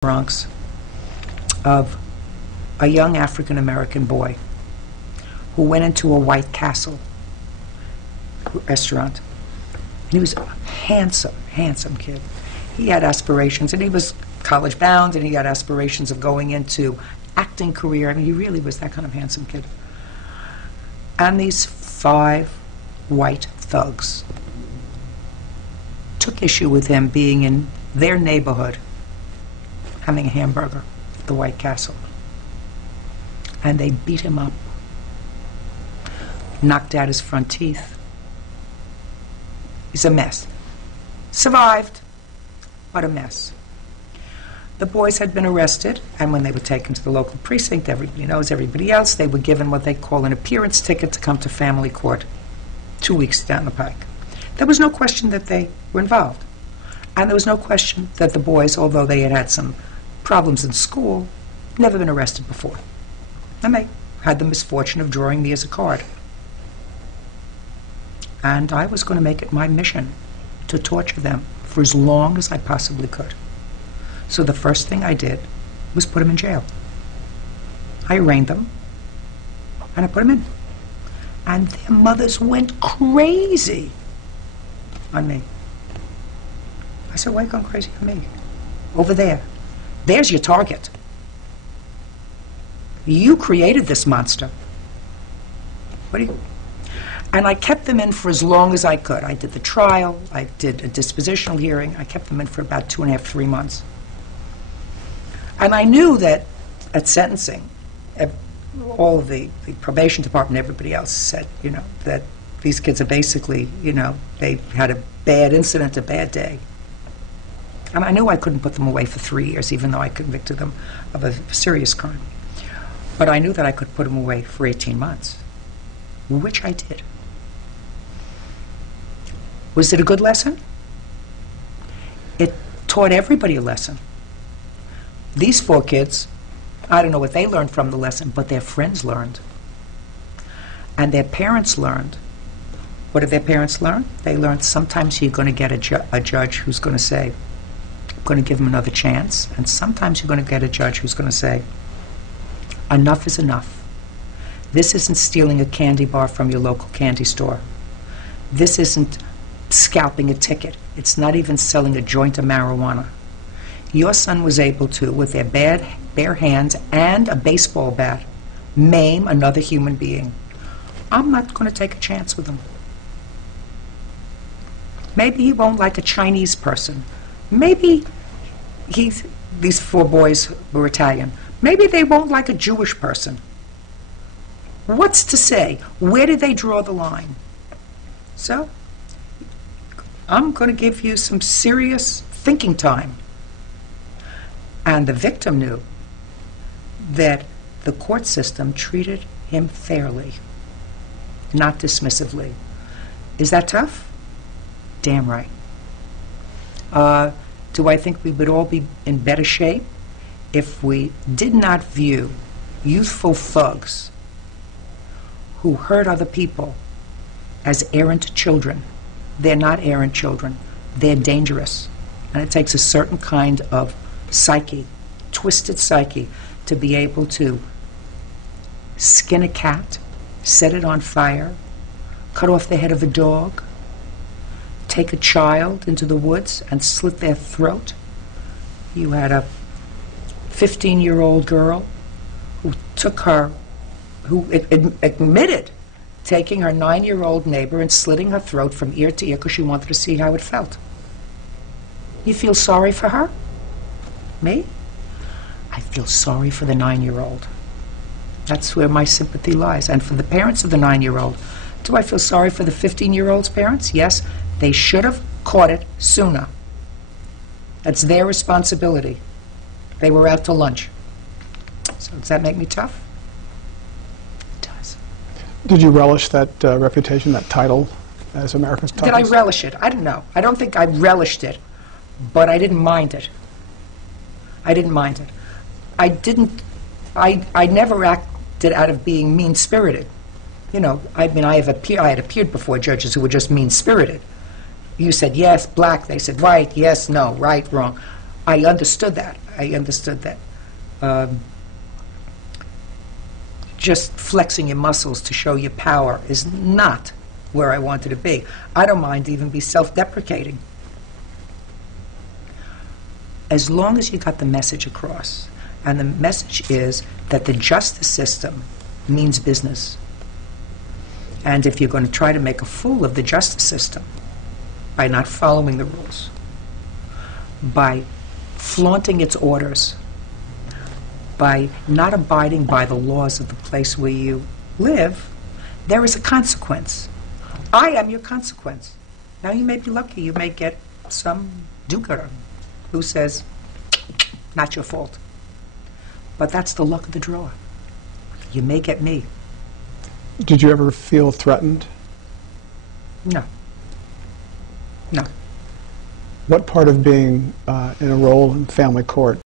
Bronx of a young African-American boy who went into a White Castle restaurant. And he was a handsome, handsome kid. He had aspirations, and he was college bound, and he had aspirations of going into acting career. I mean, he really was that kind of handsome kid. And these 5 white thugs took issue with him being in their neighborhood having a hamburger at the White Castle. And they beat him up, knocked out his front teeth. He's a mess. Survived, but a mess. The boys had been arrested, and when they were taken to the local precinct, everybody knows, everybody else, they were given what they call an appearance ticket to come to family court 2 weeks down the pike. There was no question that they were involved. And there was no question that the boys, although they had had some problems in school, never been arrested before. And they had the misfortune of drawing me as a card. And I was going to make it my mission to torture them for as long as I possibly could. So the first thing I did was put them in jail. I arraigned them, and I put them in. And their mothers went crazy on me. I said, why are you going crazy on me? Over there. There's your target. You created this monster. What do you... And I kept them in for as long as I could. I did the trial. I did a dispositional hearing. I kept them in for about 2.5, 3 months. And I knew that at sentencing, all of the probation department, everybody else said, you know, that these kids are basically, you know, they had a bad incident, a bad day. And I knew I couldn't put them away for 3 years, even though I convicted them of a serious crime. But I knew that I could put them away for 18 months, which I did. Was it a good lesson? It taught everybody a lesson. These 4 kids, I don't know what they learned from the lesson, but their friends learned. And their parents learned. What did their parents learn? They learned sometimes you're going to get a judge who's going to say, I'm going to give him another chance. And sometimes you're going to get a judge who's going to say, enough is enough. This isn't stealing a candy bar from your local candy store. This isn't scalping a ticket. It's not even selling a joint of marijuana. Your son was able to, with their bare hands and a baseball bat, maim another human being. I'm not going to take a chance with him. Maybe he won't like a Chinese person. Maybe these 4 boys were Italian. Maybe they won't like a Jewish person. What's to say? Where did they draw the line? So, I'm going to give you some serious thinking time. And the victim knew that the court system treated him fairly, not dismissively. Is that tough? Damn right. Do I think we would all be in better shape if we did not view youthful thugs who hurt other people as errant children? They're not errant children. They're dangerous. And it takes a certain kind of psyche, twisted psyche, to be able to skin a cat, set it on fire, cut off the head of a dog, take a child into the woods and slit their throat. You had a 15-year-old girl who admitted taking her 9-year-old neighbor and slitting her throat from ear to ear because she wanted to see how it felt. You feel sorry for her? Me? I feel sorry for the 9-year-old. That's where my sympathy lies. And for the parents of the 9-year-old, do I feel sorry for the 15-year-old's parents? Yes. They should have caught it sooner. That's their responsibility. They were out to lunch. So does that make me tough? It does. Did you relish that reputation, that title, as America's toughest? Did I relish it? I don't know. I don't think I relished it, but I didn't mind it. I didn't mind it. I never acted out of being mean-spirited. You know, I mean, I had appeared before judges who were just mean-spirited. You said yes, black. They said white, yes, no, right, wrong. I understood that. Just flexing your muscles to show your power is not where I wanted to be. I don't mind to even be self-deprecating. As long as you got the message across, and the message is that the justice system means business. And if you're going to try to make a fool of the justice system by not following the rules, by flaunting its orders, by not abiding by the laws of the place where you live, there is a consequence. I am your consequence. Now, you may be lucky. You may get some do-gooder who says, not your fault. But that's the luck of the draw. You may get me. Did you ever feel threatened? No. No. What part of being in a role in family court